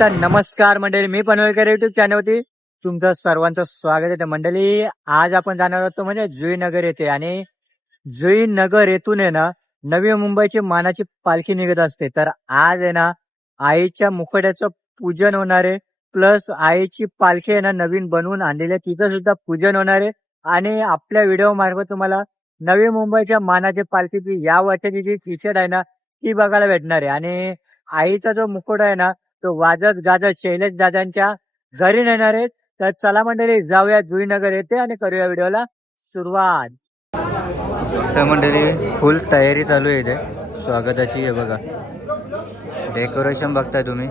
तर नमस्कार मंडळी. मी पनवेलकर युट्यूब चॅनलवरती तुमचं सर्वांचं स्वागत आहे. मंडळी आज आपण जाणार होतो म्हणजे जुईनगर येथे. आणि जुईनगर येथून आहे ना नवी मुंबईची मानाची पालखी निघत असते. तर आज आहे ना आईच्या मुखड्याचं पूजन होणार आहे. प्लस आईची पालखी आहे ना नवीन बनवून आणलेली आहे. तिचं सुद्धा पूजन होणार आहे. आणि आपल्या व्हिडिओ मार्फत तुम्हाला नवी मुंबईच्या मानाची पालखीची या वर्षाची जी टी शर्ट आहे ना ती बघायला भेटणार आहे. आणि आईचा जो मुकुट आहे ना तो वाजत गाजत शैलेश दादांच्या घरी नेणार आहेत. तर चला मंडळी जाऊया जुईनगर येथे आणि करूया व्हिडिओला सुरुवात. तर मंडळी फुल तयारी चालू आहे इथे. स्वागताची आहे बघा. डेकोरेशन बघताय तुम्ही.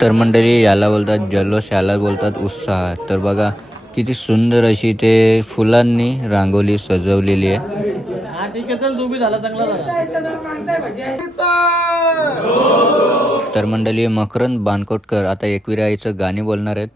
तर मंडळी याला बोलतात जल्लोष याला बोलतात उत्साह. तर बघा किती सुंदर अशी ते फुलांनी रांगोली सजवलेली आहे. तर मंडळी मकरंद बानकोटकर आता एकविरा आईचं गाणी बोलणार आहेत.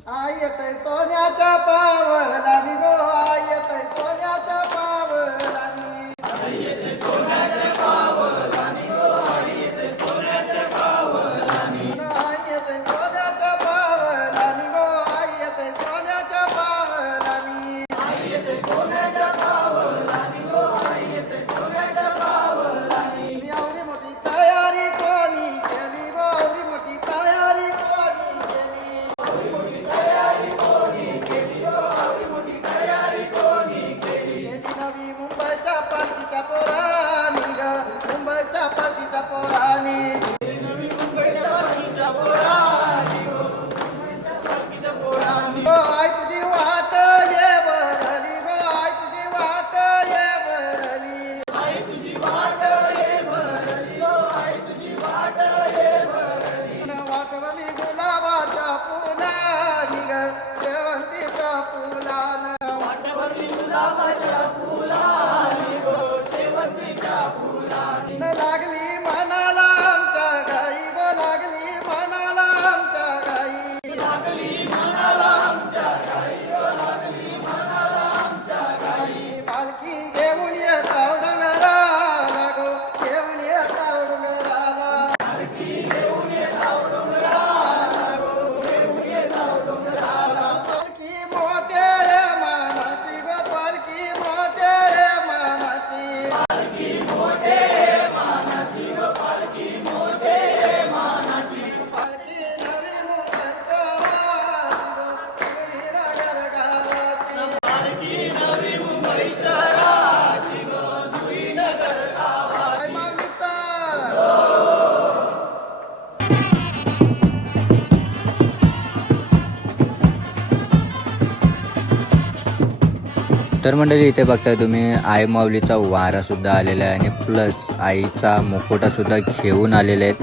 तर मंडळी इथे बघताय तुम्ही आई माऊलीचा वारा सुद्धा आलेला आहे आणि प्लस आईचा मुखोटा सुद्धा घेऊन आलेले आहेत.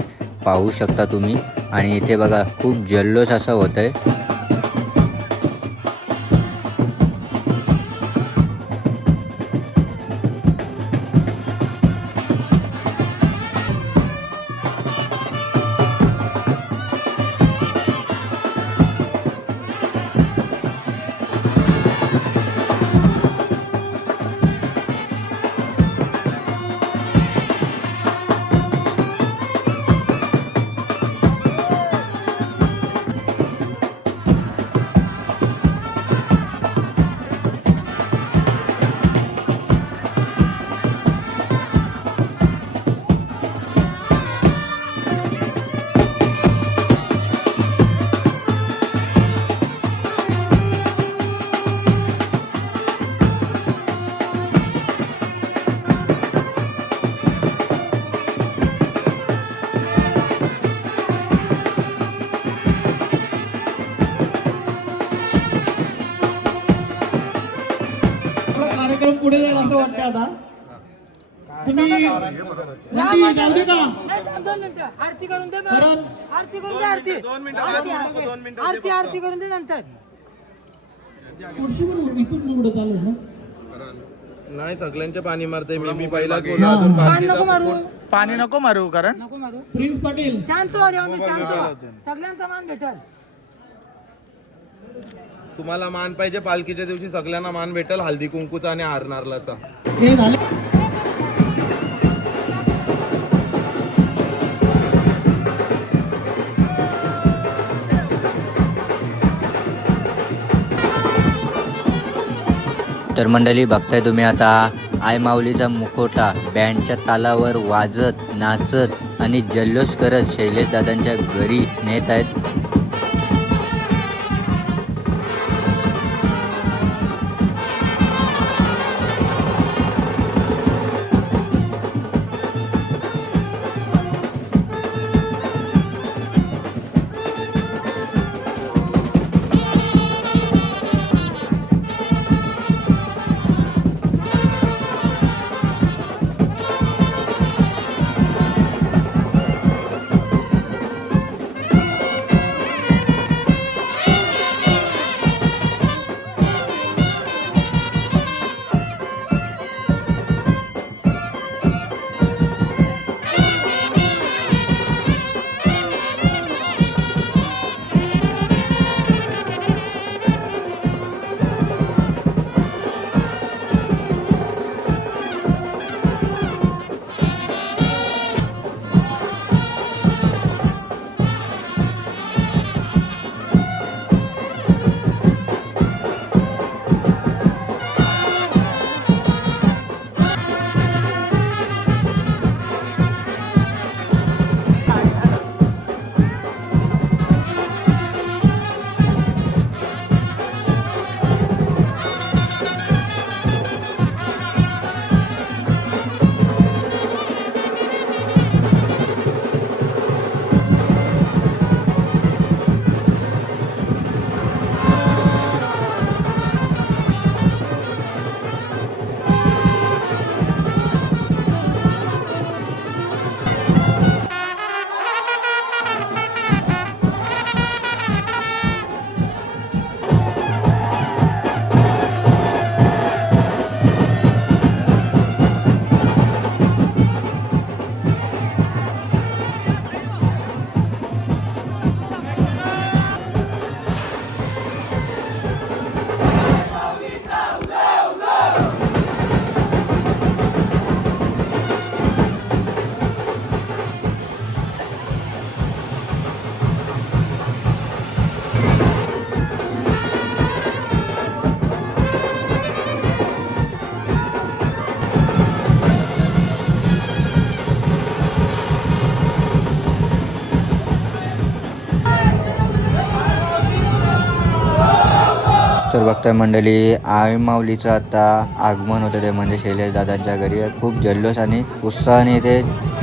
पाहू शकता तुम्ही. आणि इथे बघा खूप जल्लोष असा होत आहे आरती करून दे. आरती करून दे आरती. आरती आरती. आरती आरती करून दे नंतर. खुर्शीवर इथून उघडत आलं ना? नाही सगळ्यांचे पाणी मारते मी. मी अजून पान बाकीचा नको मारू. पाणी नको मारू कारण? नको मारू. प्रिन्स पाटील. शांत हो हो. सगळ्यांचा मान भेटल. तुम्हाला मान पाहिजे पालखीच्या दिवशी सगळ्यांना मान भेटेल हल्दी कुंकूचा आणि हारनारलाचा. हे झालं. तर मंडळी बघताय तुम्ही आता आय माऊलीचा मुखोटा बँडच्या तालावर वाजत नाचत आणि जल्लोष करत शैलेश दादांच्या घरी नेत आहेत. बघताय मंडळी आई माऊलीचं आता आगमन होतं ते म्हणजे शैलेश दादांच्या घरी. खूप जल्लोष आणि उत्साहाने ते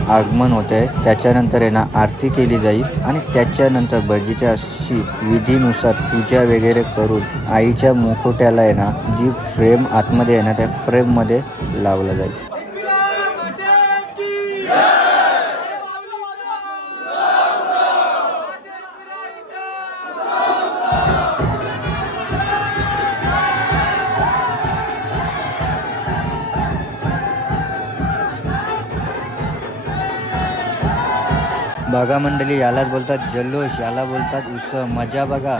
आगमन होते त्याच्यानंतर आहे ना आरती केली जाईल आणि त्याच्यानंतर भजीच्या अशी विधीनुसार पूजा वगैरे करून आईच्या मुखोट्याला आहे ना जी फ्रेम आतमध्ये आहे ना त्या फ्रेममध्ये लावलं जाईल. बघा मंडळी यालाच बोलतात जल्लोष याला बोलतात उत्सव मजा बघा.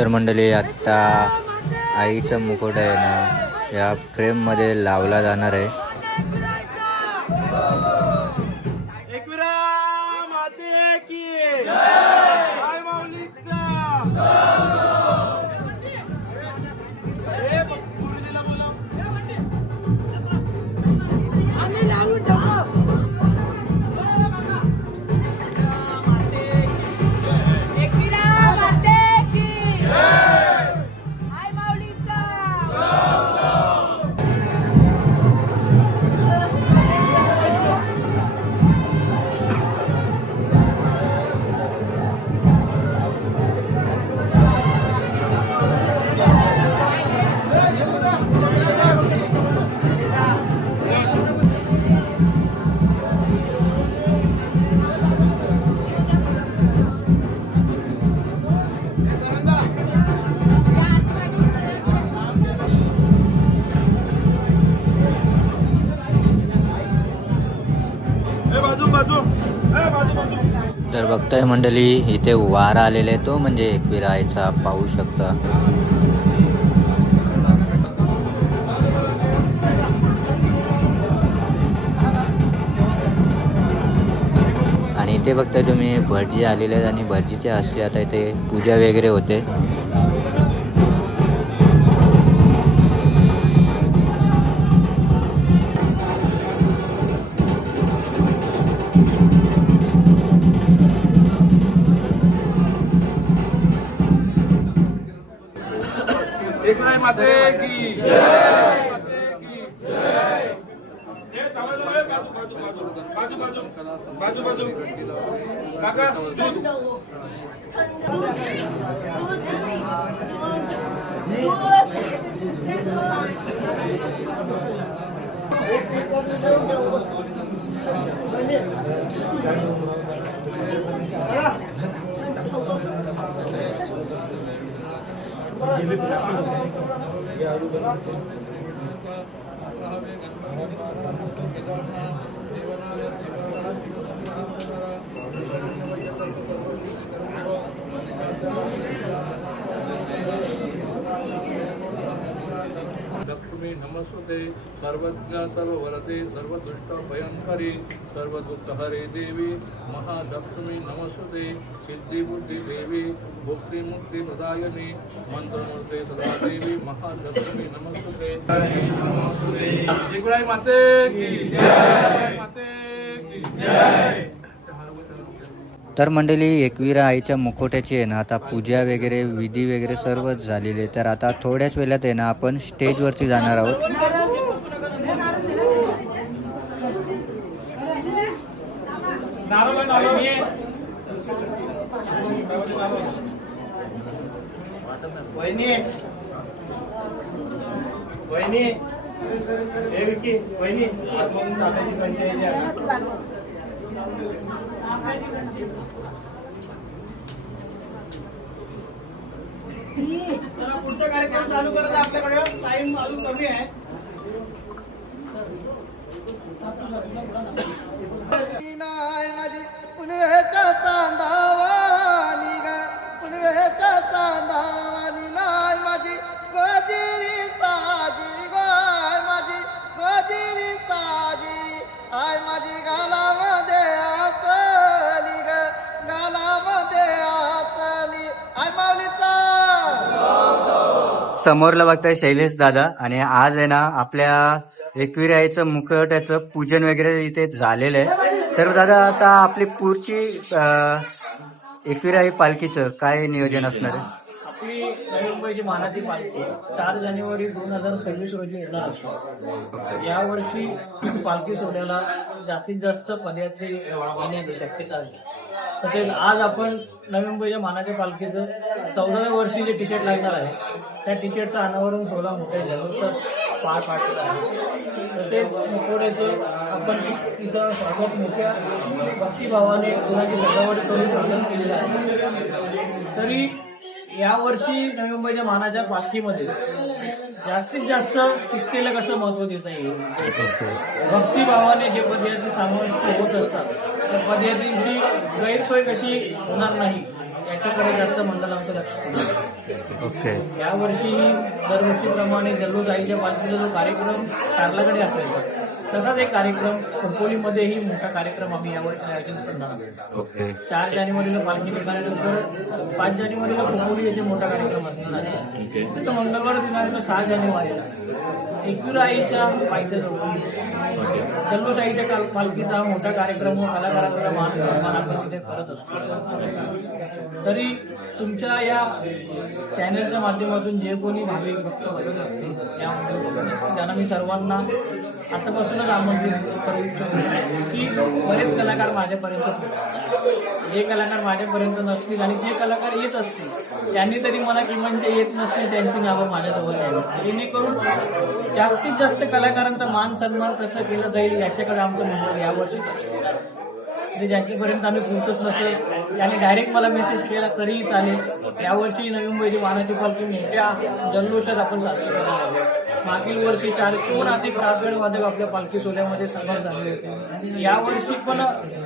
तर मंडळी आत्ता आईचा मुकुट आहे ना या फ्रेममध्ये लावला जाणार आहे. तर बघताय मंडळी इथे वारा आलेला आहे तो म्हणजे एकविरायचा पाहू शकता. आणि इथे बघताय तुम्ही भटजी आलेले आहेत आणि भरजीचे असे आता इथे पूजा वगैरे होते. बाजू, बाजू, बाजू, बाजू, बाजू, बाजू, बाजू. काका, दूध. సేవనా नमस्ते। सर्वज्ञ सर्ववरते सर्वदुष्ट भयंकरी सर्वदुःखहरे देवी महालक्ष्मी नमस्ते। सिद्धिबुद्धी देवी भुक्ती मुक्ती प्रदायनी मंत्रमूर्ते सदा देवी महालक्ष्मी नमस्ते। एकराय माते की जय माते की जय। तर मंडळी एकविरा आईच्या मुखोट्याची आहे ना आता पूजा वगैरे विधी वगैरे सर्वच झालेली आहे. तर आता थोड्याच वेळात आहे ना आपण स्टेजवरती जाणार आहोत. वहिनी. पुढचा कार्यक्रम चालू करायचा आपल्याकडे टाइम अजून कमी आहे माझी पुनवेच्या चांदावानी ग पुनवेच्या चांदावानी नाय माझी गोजिरी समोरला बघताय शैलेश दादा आणि आज आहे ना आपल्या एकविरा आईचं मुखवट्याचं पूजन वगैरे इथे झालेलं आहे. तर दादा आता आपली पुढची अं, एकविरा आई पालखीचं काय नियोजन असणार आहे? आपली नवी मुंबईची मानाची पालखी चार जानेवारी दोन हजार सव्वीस रोजी येणार असते यावर्षी पालखी सोहळ्याला जास्तीत जास्त पदयात्री येण्याची शक्यता आहे. तसेच आज आपण नवी मुंबईच्या मानाच्या पालखीचं चौदाव्या वर्षी जे टी शर्ट लागणार आहे त्या टी शर्टचं अनावरण सोहळा मोठ्या जल्लोषात पार पाडलेला आहे. तसेच मुकोड्याचं आपण तिथं स्वागत मोठ्या भक्तिभावाने गुणाची सजावट करून सादर केलेलं आहे. तरी यावर्षी नवी मुंबईच्या मानाच्या पालखीमध्ये जास्तीत जास्त शिस्तीला कसं महत्त्व देता येईल? भक्तिभावाने जे पदयात्री समाविष्ट होत असतात त्या पदयात्रींची गैरसोय कशी होणार नाही? याच्याकडे जास्त मंडळांचं लक्ष केलं ओके. यावर्षी दरवर्षीप्रमाणे जल्लोष आईच्या पालखीचा जो कार्यक्रम कार्लाकडे असायचा तसाच एक कार्यक्रम खोपोलीमध्येही मोठा कार्यक्रम आम्ही यावर्षी आयोजित करणार आहोत. चार जानेवारीला पालखी निघाल्यानंतर पाच जानेवारीला खोपोली येथे मोठा कार्यक्रम असणार आहे. तसं मंगळवार दिनांक सहा जानेवारीला. एकविरा आईच्या पायथ्याजवळ जल्लोष आईच्या काल पालखीचा मोठा कार्यक्रम कलाकारांचा मान सन्मान आपण इथे करत असतो. तरी तुमच्या या चॅनलच्या माध्यमातून जे कोणी भाविक भक्त बघत असतील त्यामध्ये त्यांना मी सर्वांना आतापासूनच आमंत्रित करू इच्छितो की बरेच कलाकार माझ्यापर्यंत जे कलाकार माझ्यापर्यंत नसतील आणि जे कलाकार येत असतील त्यांनी तरी मला किमान जे येत नसतील त्यांची नावं माझ्यासोबत द्यावी. जेणेकरून जास्तीत जास्त कलाकारांचा मान सन्मान कसं केलं जाईल याच्याकडे आमचं म्हणणं यावर्षी म्हणजे ज्याच्यापर्यंत आम्ही पोहोचत नसतो त्याने डायरेक्ट मला मेसेज केला तरीही चालेल. यावर्षी नवी मुंबईची वाहनाची पालखी मोठ्या जल्लोषात आपण साजरी करणार आहोत. मागील वर्षी चारशेहून अधिक राजगड वादक आपल्या पालखी सोहळ्यामध्ये सहभाग झाले होते? यावर्षी पण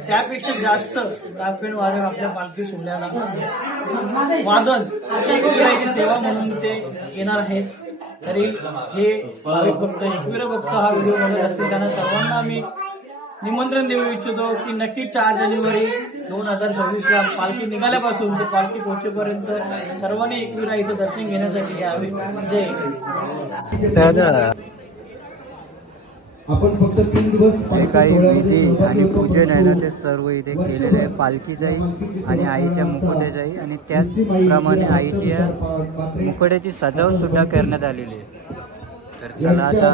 त्यापेक्षा जास्त राजगड वादक आपल्या पालखी सोहळ्याला वादन सेवा म्हणून ते येणार आहेत. तरी हे भक्त भक्त हा व्हिडिओ बघत असतील त्यांना सर्वांना आम्ही निमंत्रण देऊ इच्छितो की नक्की चार जानेवारी दोन हजार सव्वीस ला पालखी निघाल्यापासून ते पालखी पोहोचेपर्यंत सर्वांनी एकविरा इथं दर्शन घेण्यासाठी यावे. जय तर आपण फक्त तीन दिवस जे पालखी काही सोहळ्यामध्ये विधी सहभागी आणि. पूजन आहे ना ते सर्व इथे केलेले आहे. पालखीचाही आणि आईच्या मुकुट्याचाही आणि त्याचप्रमाणे आईच्या मुकुट्याची सजावट सुद्धा करण्यात आलेली आहे. तर चला आता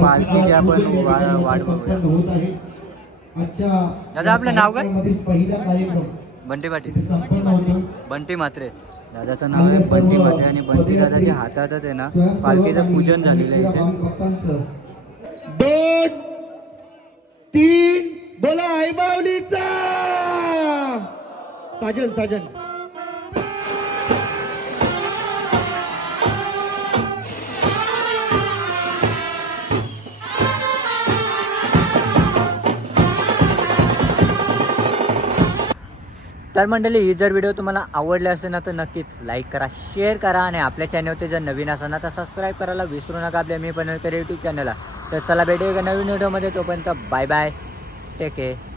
पालखीची आपण वाट बघूया. दादा, आपलं नाव काय? बंटी पाटील. बंटी म्हात्रे. दादाचं नाव आहे बंटी म्हात्रे आणि बंटी दादाच्या हातातच आहे ना पालखीचं पूजन झालेलं आहे इथे. दोन तीन बोला आई माऊलीचा साजन साजन. तर मंडळी ही जर व्हिडिओ तुम्हाला आवडले असेल ना तर नक्कीच लाईक करा शेअर करा आणि आपल्या चॅनलवरती जर नवीन असाल ना तर सबस्क्राईब करायला विसरू नका आपल्या मी पण यूट्यूब चॅनलला तर चला भेटूया एका नवीन व्हिडिओमध्ये तोपर्यंत बाय बाय टेक केअर